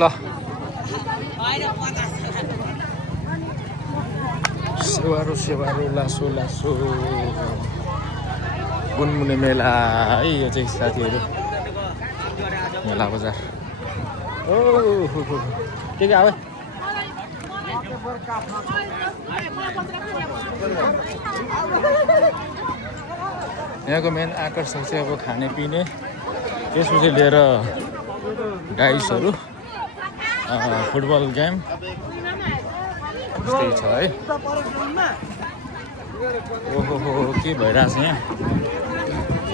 ल सेवारो लासो लासो गुनमुने मेला है यो चाहिँ साथीहरू मेला बजार ओ के आयो यहाँको मेन आकर्षण चाहिँ अब खानेपिने त्यसपछि लिएर डाइसहरू फुटबल गेम त्यस्तै छ है ओहो के भइरहेछ यहाँ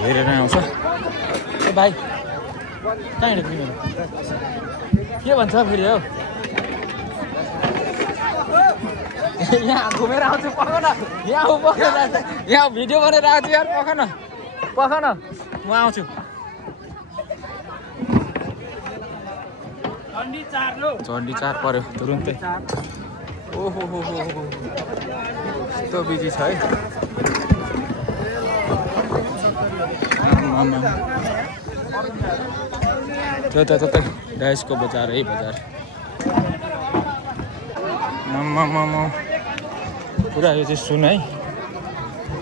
हेरेर आउँछ ए भाइ कहाँ हिँडेको तिमीहरू के भन्छ फेरि हौ यहाँ घुमेर आउँछु पख न यहाँ भिडियो बनाएर आउँछु यार पख न म आउँछु झन्डी 4 पर्यो तुरुन्तै ओहो यस्तो बिजी छ है त्यतै डाइसको बजार है बजार पुरा यो चाहिँ सुन है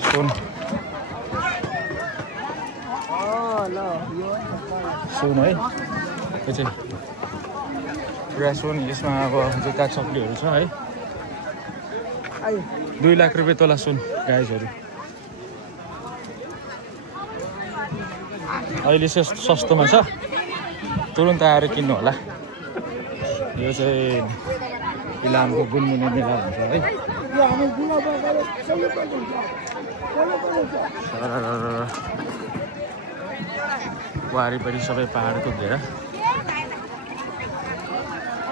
सुन है यो चाहिँ पुरा सुन यसमा अब जुत्ता चप्लीहरू छ है 2 लाख रुपियाँ तोला सुन गाइजहरू अहिले सस्तोमा छ तुरुन्त आएर किन्नु होला यो चाहिँ इलामको गुनमुने मेला भन्छ है वारिपरि सबै पहाडको घेरा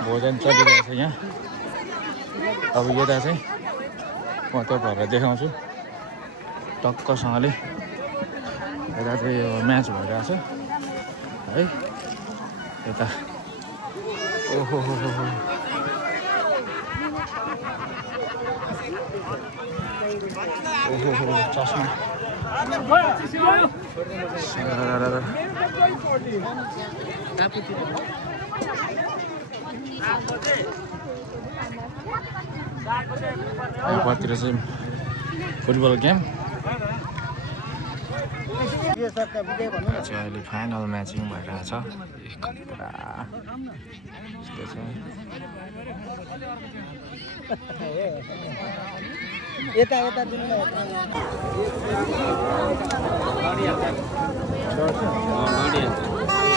भोजन चलिरहेको छ यहाँ अब यता चाहिँ म तपाईँहरूलाई देखाउँछु टक्कसँगले यता चाहिँ म्याच भइरहेछ है यता ओहो चस्मा पर्तिर चाहिँ फुटबल गेम अहिले फाइनल म्याचिङ भइरहेछ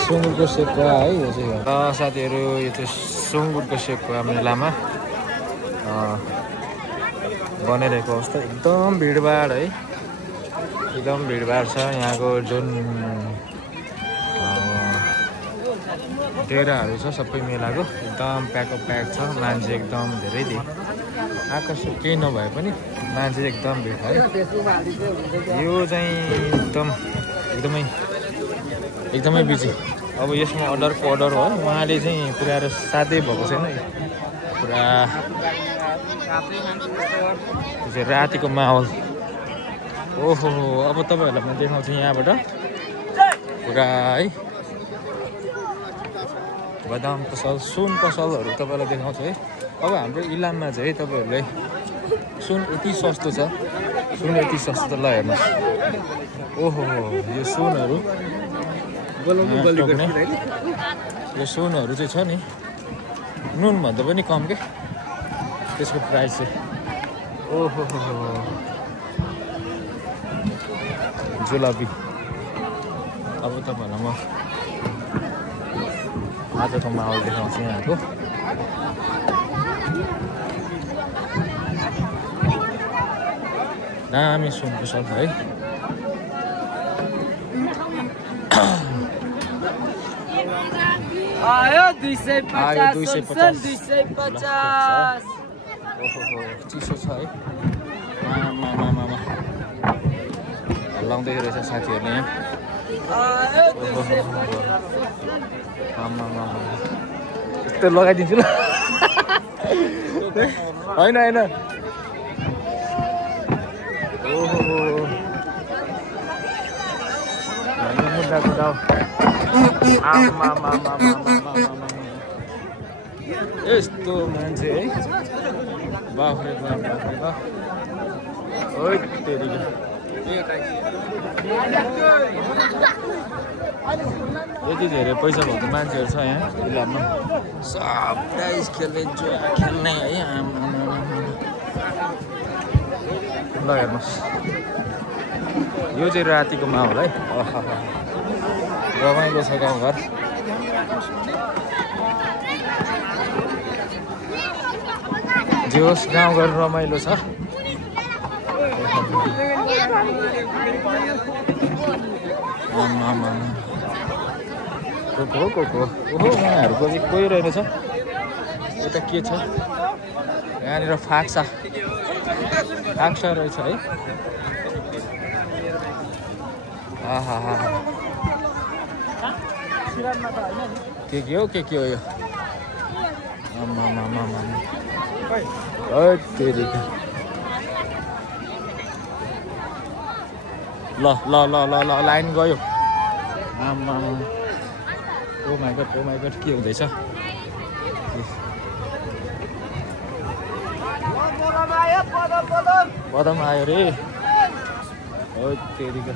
सुँगुरको सेकुवा है यो चाहिँ साथीहरू यो चाहिँ सुँगुरको सेकुवा मेलामा बनिरहेको अवस्था एकदम भिडभाड है एकदम भिडभाड छ यहाँको जुन डेराहरू छ सबै मेलाको एकदम प्याक छ मान्छे एकदम धेरै आकर्षक केही नभए पनि मान्छे एकदम भिड है यो चाहिँ एकदमै बिजी अब यसमा अर्डर हो उहाँले चाहिँ पुऱ्याएर साध्यै भएको छैन पुरा रातिको माहौल ओहो अब तपाईँहरूलाई म देखाउँछु यहाँबाट पुरा है बदाम पसल सुन पसलहरू तपाईँलाई देखाउँछु है अब हाम्रो इलाममा चाहिँ तपाईँहरूलाई सुन यति सस्तो छ सुन यति सस्तो ल हेर्नुहोस् ओहो यो सुनहरू यो सुनहरू चाहिँ छ नि नुनभन्दा पनि कम के त्यसको प्राइस चाहिँ ओहो जुलाबी अब तपाईँहरूलाई म आजको माहौल देखाउँछु यहाँको दामी सुनको छ है आयो 250 ओहो चिसो छ है हल्लाउँदै रहेछ साथीहरूले यहाँ यस्तो लगाइदिन्छु ल होइन ओहो मुद्दाको दाउ यस्तो मान्छे है बाफ्रे बाफ बाफ्रे बाफ यति धेरै पैसा भएको मान्छेहरू छ यहाँ इलाममा सब डाइस खेल्ने जुवा खेल्ने है ल हेर्नुहोस् यो चाहिँ रातिको माहौल है रमाइलो छ गाउँघर जे होस् गाउँघर रमाइलो छ को ओहो उहाँहरूको चाहिँ कोही रहेछ यता के छ यहाँनिर फाक्सा रहेछ है आहा के हो यो ल लाइन गयो ओ माई गड के हुँदैछ बदम आयो रे ओ तेरीका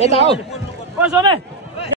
यता आऊ